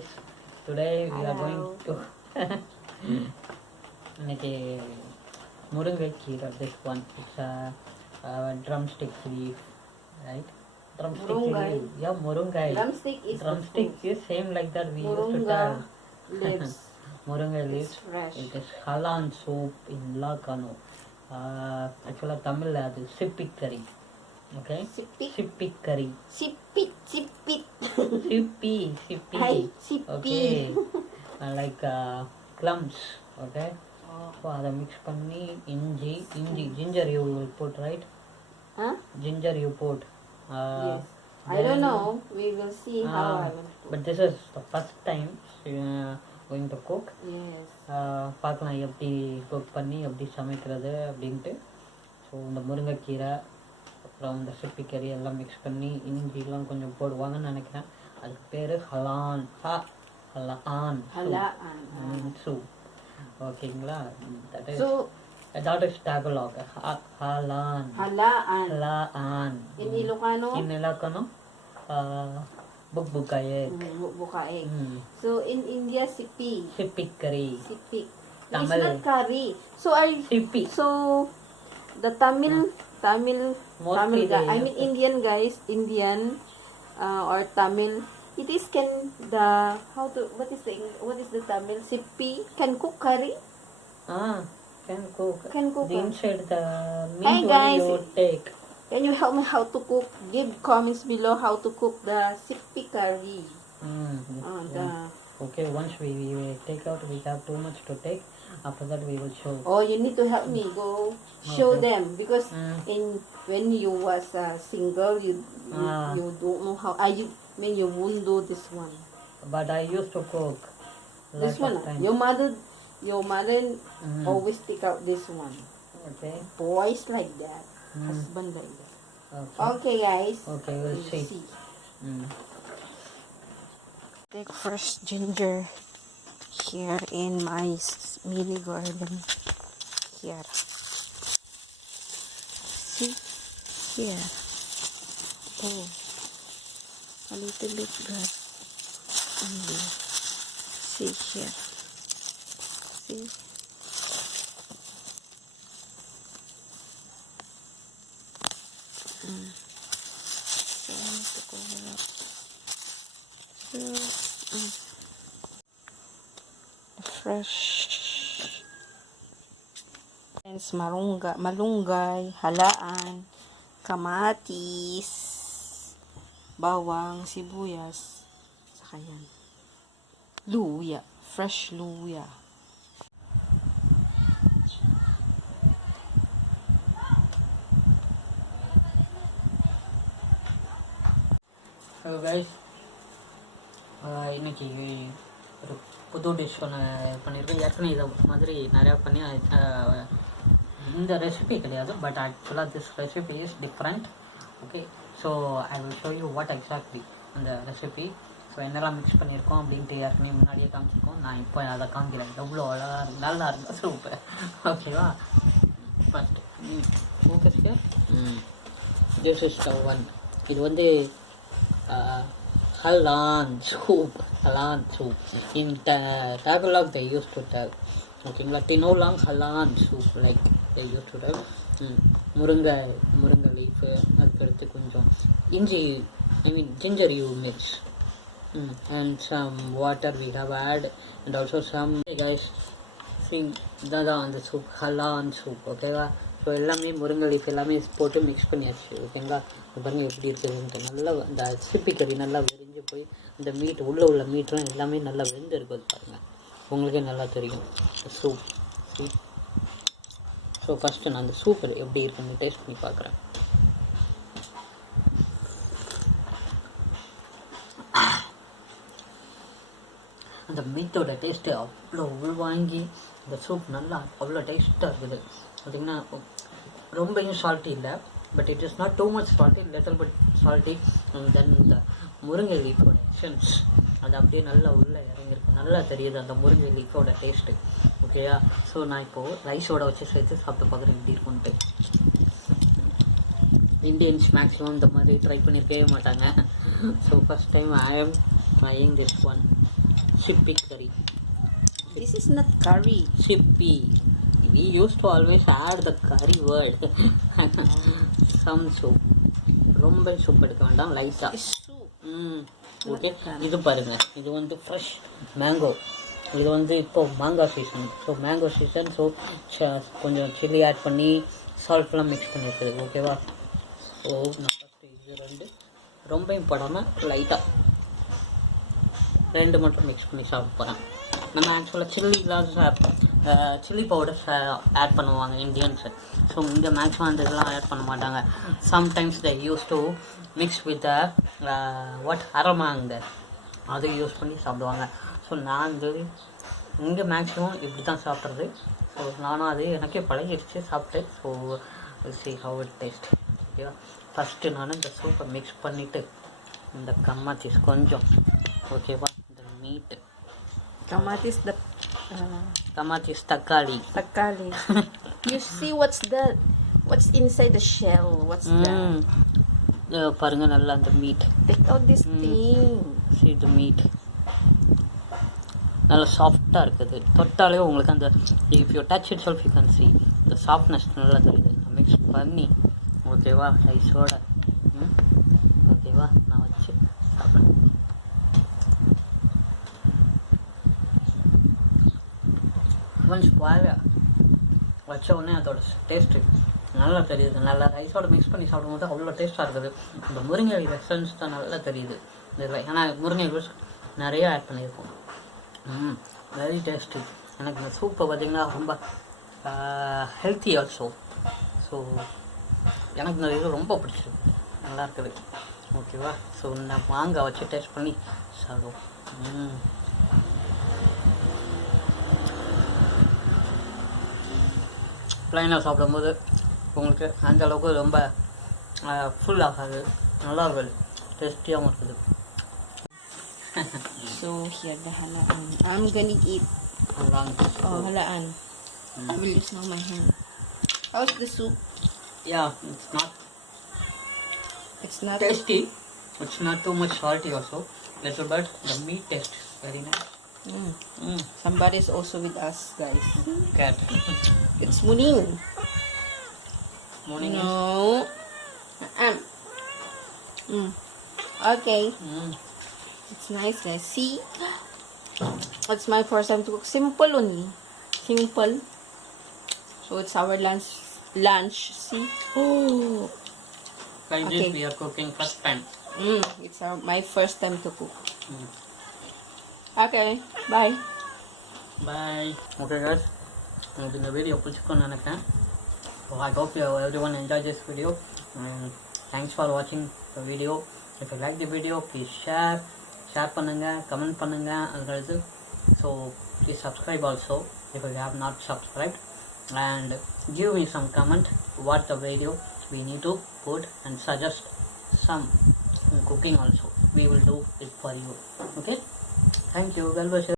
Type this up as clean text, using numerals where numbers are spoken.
guys. Today we are going to make a murungai kira. This one, it's a drumstick leaf, right? Drumstick leaf. Yeah, murungai. Drumstick is same like that. We used to tell. Leaves. Murungai leaves. It's fresh. It is Halaan Soup in Lakano. Actually, Tamil அது சிப்பி curry. Okay. Sippy curry. Sippy. Sippy. Hi, sippy. Okay. Like clams. Okay. So அதை mix பண்ணி இஞ்சி ginger you will put, right? Huh? Ginger you put. Yes. I don't know. We will see how I will put. But this is the first time going to cook. Yes. பார்க்கலாம் எப்படி குக் பண்ணி எப்படி சமைக்கிறது அப்படின்ட்டு. ஸோ இந்த முருங்கைக்கீரை அப்புறம் இந்த சிப்பி கறி எல்லாம் மிக்ஸ் பண்ணி இஞ்சிலாம் கொஞ்சம் போடுவாங்கன்னு நினைக்கிறேன். அதுக்கு பேர் ஹலான் சூப். ஓகேங்களா? That is Tagalog. Halaan. In Ilocano? Bukbukaeg. Bukbukaeg. So in India, sippy. Sippy curry. Sippy. Tamil. It's not curry. So Sippy. So the Tamil guy, I mean Indian guys, or Tamil. It is what is the Tamil? Sippy can cook curry. Can cook. The Huh? inside the meat. Hi guys. You take. Can you help me how to cook? Give comments below how to cook the sippy curry. Okay, once we take out, we have too much to take. After that, we will show. Oh, you need to help me go show them because when you was single, you don't know how. You won't do this one. But I used to cook. This one, your mother always take out this one. Okay. Boys like that, husband like that. Okay, guys. Okay, we'll see. Take first ginger here in my mini garden. Here. See? Here. Oh. A little bit grass. Only. See here. See? So I need to cover up. Fresh and malungai, halaan, kamatis, bawang, sibuyas, saka yan. Luya, fresh luya. So guys, இன்னைக்கு ஒரு புது டிஷ் ஒன்று பண்ணியிருக்கேன். ஏற்கனவே இதை மாதிரி நிறையா பண்ணி இந்த ரெசிபி கிடையாது, பட் ஆக்சுவலாக this recipe is different. Okay, so I will show you what exactly அந்த ரெசிபி. ஸோ என்னெல்லாம் மிக்ஸ் பண்ணியிருக்கோம் அப்படின்ட்டு ஏற்கனவே முன்னாடியே காமிச்சிருக்கோம். நான் இப்போ அதை காமிக்கிறேன். எவ்வளோ நல்லா இருக்கும் சூப்பு. ஓகேவா? ஃபஸ்ட் ஃபோக்கஸ்க்கு திஸ் இஸ் த ஒன். இது வந்து Halaan Soup. In Tagalog they used to tell. Okay, like Tinolang Halaan Soup, like they used to tell. Murungai leaf. அதுக்கடுத்து கொஞ்சம் இஞ்சி, ginger you mix. And some water we have add, and also some. Hey guys, see that on the soup, Halaan Soup. ஓகேவா? ஸோ எல்லாமே முருங்கை லீஃப் எல்லாமே போட்டு மிக்ஸ் பண்ணியாச்சு. ஓகேங்களா? பாருங்கள் எப்படி இருக்குதுன்ட்டு. நல்லா அந்த சிப்பி கறி நல்லா வெறிஞ்சு போய் அந்த மீட் உள்ள மீட்லாம் எல்லாமே நல்லா வெந்து இருக்குது பாருங்கள். உங்களுக்கே நல்லா தெரியும் சூப். ஸோ ஃபஸ்ட்டு நான் அந்த சூப் எப்படி இருக்குன்னு டேஸ்ட் பண்ணி பார்க்குறேன். அந்த மீட்டோட டேஸ்ட்டு அவ்வளோ உள்வாங்கி இந்த சூப் நல்லா அவ்வளோ டேஸ்ட்டாக இருக்குது. பார்த்திங்கன்னா ரொம்பவும் சால்ட்டி இல்லை, but it is not too much salty, little bit salty. Then இந்த முருங்கை லீஃபோட எசன்ஸ் அது அப்படியே நல்லா உள்ளே இறங்கியிருக்கு. நல்லா தெரியுது அந்த முருங்கை லீஃபோட டேஸ்ட்டு. ஓகேயா? ஸோ நான் இப்போது ரைஸோட வச்சு சேர்த்து சாப்பிட்டு பார்க்குறேன் எப்படி இருக்குன்ட்டு. இந்தியன்ஸ் மேக்ஸிமம் இந்த மாதிரி ட்ரை பண்ணியிருக்கவே மாட்டாங்க. So first time I am trying this one. Sippy curry. This is not curry. Sippy. We used to always add the curry word. Some soup. ரொம்ப சூப் எடுக்க வேண்டாம், லைட்டாக. ஓகே, இது பாருங்க, இது வந்து ஃப்ரெஷ் மேங்கோ. இது வந்து இப்போ மாங்காய் season. So mango season. So கொஞ்சம் சில்லி ஆட் பண்ணி சால்ட்லாம் மிக்ஸ் பண்ணியிருக்குது. ஓகேவா? ஸோ நான் ஃபஸ்ட்டு இது ரெண்டு ரொம்ப போடாமல் லைட்டாக ரெண்டு மட்டும் மிக்ஸ் பண்ணி சாப்பிட போகிறேன். நம்ம ஆக்சுவலாக சில்லி பவுடர்ஸ் ஆட் பண்ணுவாங்க இந்தியன்ஸு. ஸோ இங்கே மேக்ஸிமம் அந்த இதெல்லாம் ஆட் பண்ண மாட்டாங்க. Sometimes they use to mix with அரமாங்க, அது யூஸ் பண்ணி சாப்பிடுவாங்க. ஸோ நான் வந்து இங்கே மேக்ஸிமம் இப்படி தான் சாப்பிட்றது. ஸோ நானும் அது எனக்கே பழகிடுச்சு சாப்பிட்டு. So C how it taste. ஓகேவா? ஃபஸ்ட்டு நான் இந்த சூப்பை மிக்ஸ் பண்ணிவிட்டு இந்த கம்மாச்சீஸ் கொஞ்சம், ஓகேவா, இந்த மீட்டு Kamatis the கமாச்சிஸ் தக்காளி. You see what's inside the shell? What's that? பாருங்க, நல்லா அந்த meet. Take out this thing. See the meat. நல்லா சாஃப்டாக இருக்குது. தொட்டாலே உங்களுக்கு அந்த if you touch it self you can see இந்த சாஃப்ட்னஸ் நல்லா தெரியுது. மிக்ஸ் பண்ணி, ஓகேவா, ரைஸோட. ஓகேவா, நான் வச்சு சாப்பிட்றேன். கொஞ்சம் வச்ச உடனே அதோட டேஸ்ட்டு நல்லா தெரியுது. நல்லா ரைஸோட மிக்ஸ் பண்ணி சாப்பிடும்போது அவ்வளோ டேஸ்ட்டாக இருக்குது. இந்த முருங்கை எசன்ஸ் தான் நல்லா தெரியுது இதில். ஏன்னா முருங்கை நிறைய ஆட் பண்ணியிருக்கோம். Very tasty. எனக்கு இந்த சூப்பை பார்த்திங்கன்னா ரொம்ப ஹெல்த்தி ஆல்சோ. ஸோ எனக்கு இந்த இது ரொம்ப பிடிச்சிருக்கு, நல்லா இருக்குது. ஓகேவா? ஸோ நான் மாங்காய் வச்சு டேஸ்ட் பண்ணி சாப்பிடுவோம். ப்ளைனாக சாப்பிடும்போது உங்களுக்கு அந்த அளவுக்கு ரொம்ப ஃபுல் ஆகாது, நல்லா இருக்குது, டேஸ்டியாகவும் இருக்குது. So here the halaan. I'm gonna eat. Halaan. I will use now my hand. How's the soup? Yeah, it's not tasty. It's not too much salty also. Little bit. The meat taste very nice. Somebody is also with us, guys. Cat. It's Muning. Morning. No. Okay. It's nice, guys. See? It's my first time to cook. Simple only. Simple. So it's our lunch. See? Oh. Like this we are cooking first time. It's my first time to cook. Okay. Bye. Bye. Okay guys. உங்களுக்கு இந்த வீடியோ பிடிச்சிருக்கும்னு நினைக்கிறேன். So I hope everyone enjoyed this video. And thanks for watching the video. If you like the video, please share பண்ணுங்க, கமெண்ட் பண்ணுங்க. அதுக்கு so please subscribe also if you have not subscribed, and give me some comment what the video we need to put and suggest some cooking also. We will do it for you. Okay, thank you. God bless you.